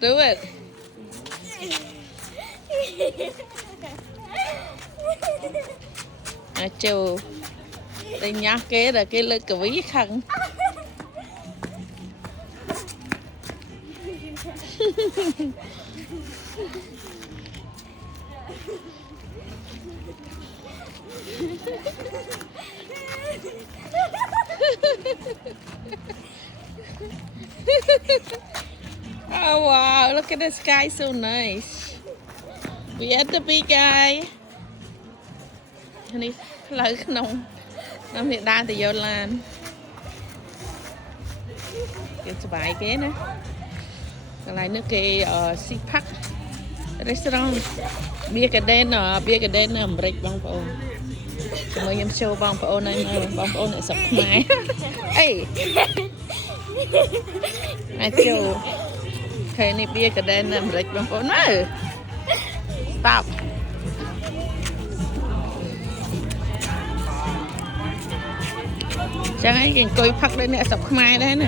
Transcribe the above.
Do it. Chiều đi nhắc kế là cái lưỡi cái ví khăn. Oh wow, look at the sky, so nice. We at the big guy. Này lấy nông năm hiện đang thì vô làm cái bài kế nữa còn lại nước kia ở Sea Park restaurant bia cái đen break bong bóng mới em show bong bóng này sập máy ê ai show cái này bia cái đen break bong bóng nữa stop chẳng ai cái coi phát đây nè sập mai đấy nè